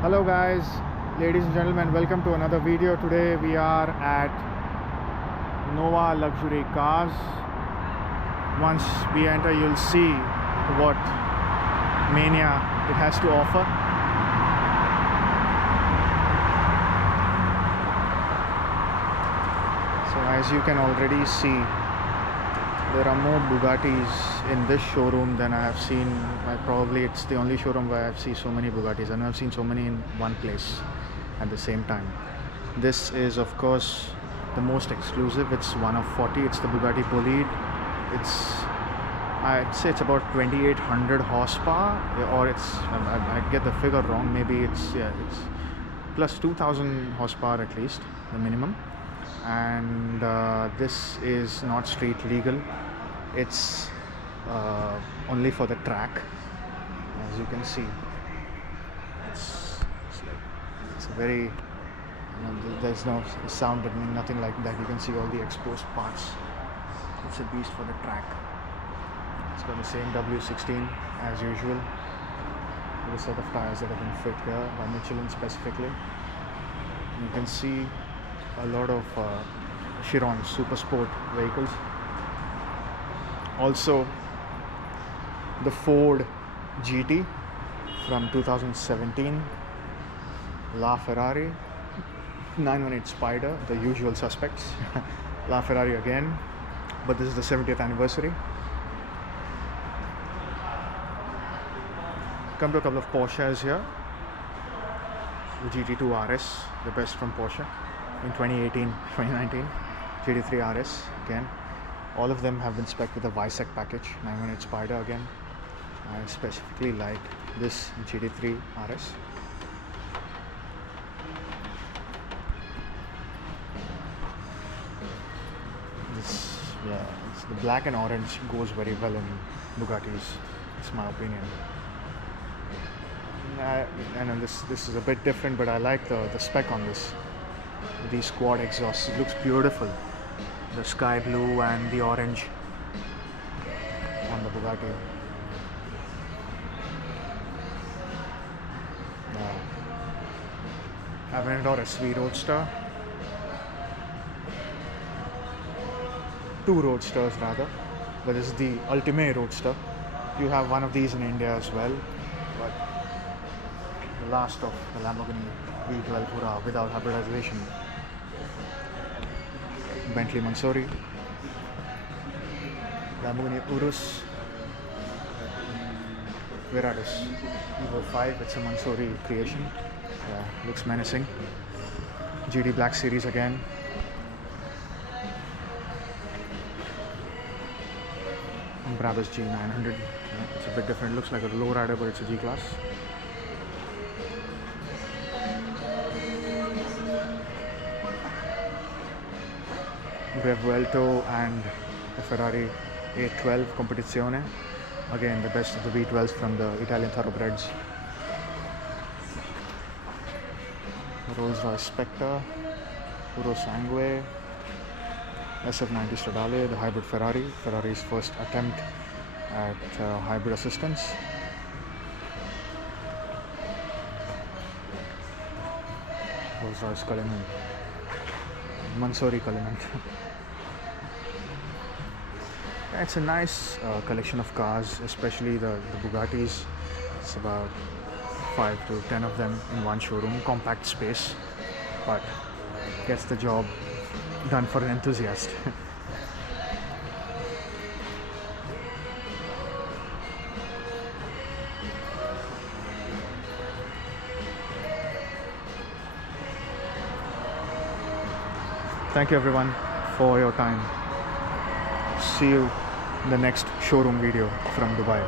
Hello guys, ladies and gentlemen, welcome to another video. Today we are at Nova Luxury Cars. Once we enter, you'll see what mania it has to offer. So as you can already see, there are more Bugattis in this showroom than I have seen. Probably it's the only showroom where I've seen so many Bugattis, and I've seen so many in one place at the same time. This is of course the most exclusive. It's one of 40. It's the Bugatti Bolide. I'd say it's about 2800 horsepower, or I get the figure wrong. Maybe it's plus 2000 horsepower at least, the minimum. And this is not street legal. It's only for the track. As you can see, it's a very, there's no sound, nothing like that. You can see all the exposed parts. It's a beast for the track. It's got the same W16 as usual, with a set of tires that have been fit here by Michelin specifically. You can see a lot of Chiron Supersport vehicles. Also the Ford GT from 2017, LaFerrari, 918 Spyder, the usual suspects. LaFerrari again, but this is the 70th anniversary. Come to a couple of Porsches here. The GT2 RS, the best from Porsche in 2018-2019. GT3 RS again. All of them have been spec'd with a Visec package. 918 Spyder again. I specifically like this GT3 RS. It's the black and orange goes very well in Bugattis. It's my opinion. And this is a bit different, but I like the spec on this. These quad exhausts, it looks beautiful. The sky blue and the orange on the Bugatti. Aventador SV Roadster. Two Roadsters rather, but this is the ultimate Roadster. You have one of these in India as well, but the last of the Lamborghini V12 without hybridization. Bentley Mansory, Lamborghini URUS, Virtus Evo 5. It's a Mansory creation. Looks menacing. GT Black Series again. Brabus G900. It's a bit different. Looks like a lowrider, but it's a G-Class. Revuelto and the Ferrari 812 Competizione. Again, the best of the V12s from the Italian thoroughbreds. Rolls-Royce Spectre, URUS Sangue, SF90 Stradale, the hybrid Ferrari's first attempt at hybrid assistance. Rolls-Royce Cullinan, Mansory Cullinan. It's a nice collection of cars, especially the Bugattis. It's about 5 to 10 of them in one showroom, compact space, but gets the job done for an enthusiast. Thank you everyone for your time. See you in the next showroom video from Dubai.